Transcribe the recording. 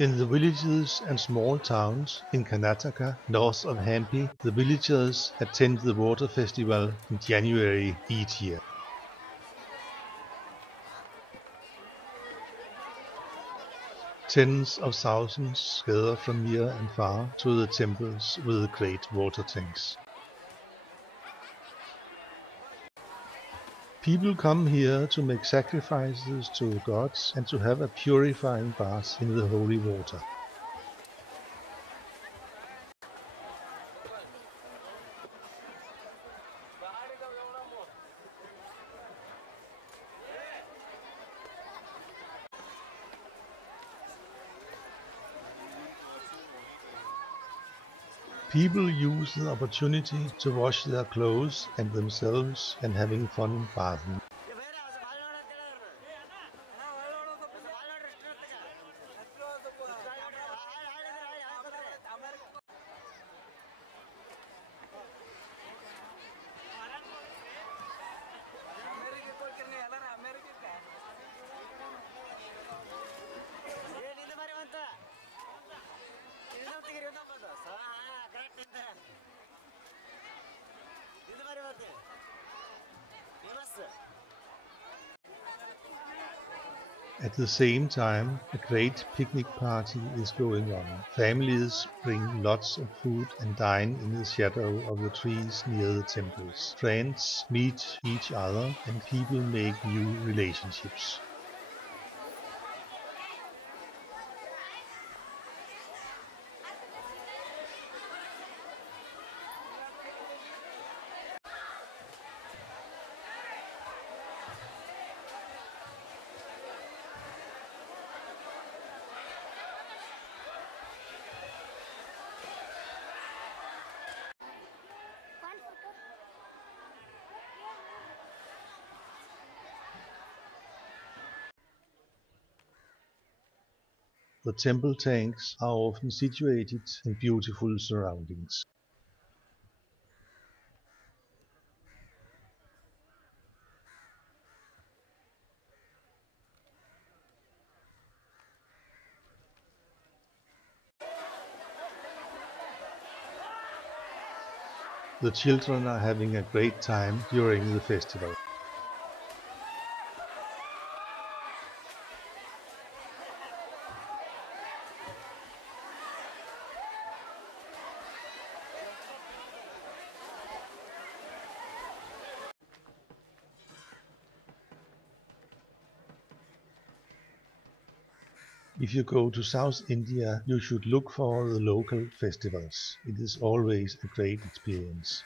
In the villages and small towns in Karnataka, north of Hampi, the villagers attend the water festival in January each year. Tens of thousands gather from near and far to the temples with the great water tanks. People come here to make sacrifices to the gods and to have a purifying bath in the holy water. People use the opportunity to wash their clothes and themselves and having fun bathing. At the same time, a great picnic party is going on. Families bring lots of food and dine in the shadow of the trees near the temples. Friends meet each other and people make new relationships. The temple tanks are often situated in beautiful surroundings. The children are having a great time during the festival. If you go to South India, you should look for the local festivals. It is always a great experience.